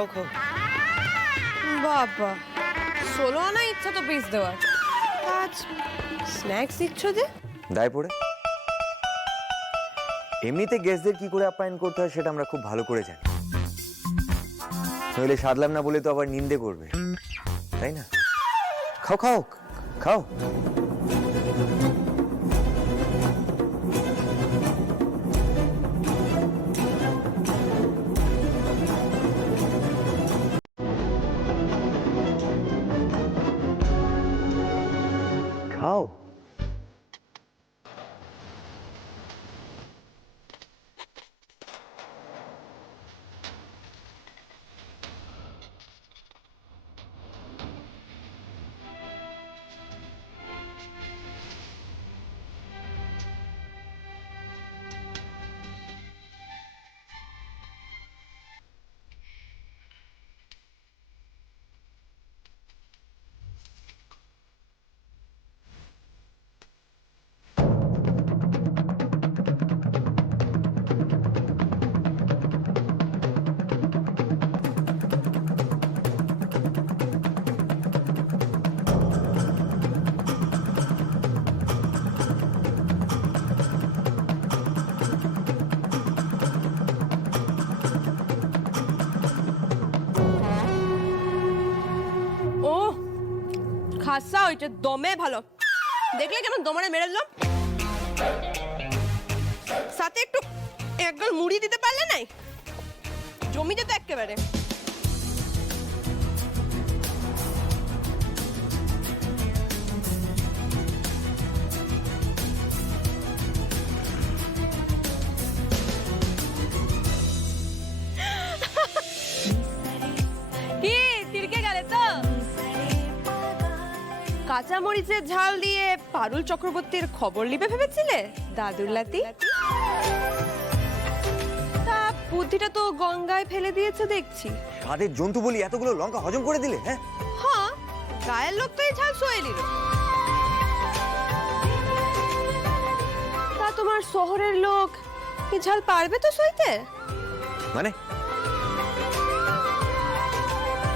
খাও খাও। বাবা, 16 আনা ইচ্ছা তো পিস দেওয়ার, আজ স্ন্যাক্স দিচ্ছ যে? দায় পড়ে। এমনিতে গেস্টদের কি করে আপ্যায়ন করতে হয় সেটা আমরা খুব ভালো করে জানি, নইলে সাধলাম না বলে তো আবার নিন্দে করবে, তাই না? খাও খাও খাও। খাও। ও খাসা, ওইটা দমে ভালো। দেখলে কেমন দমনে মেরেলাম, সাথে একটু একগাল মুড়ি দিতে পারলে নাই, জমি যেত একেবারে। কি তিরকে গেলে তো? কাঁচা মরিচের ঝাল দিয়ে পারুল চক্রবর্তীর খবর নিবে ভেবেছিলে দাদুর লাতি? তা বুদ্ধিটা তো গঙ্গায় ফেলে দিয়েছে দেখছি। স্বাদের জন্তু বলি এতগুলো লঙ্কা হজম করে দিলে? হ্যাঁ হ্যাঁ, গায়ের লোক তো এই ঝাল সয়ে নিল। তা তোমার শহরের লোক এই ঝাল পারবে তো সইতে? মানে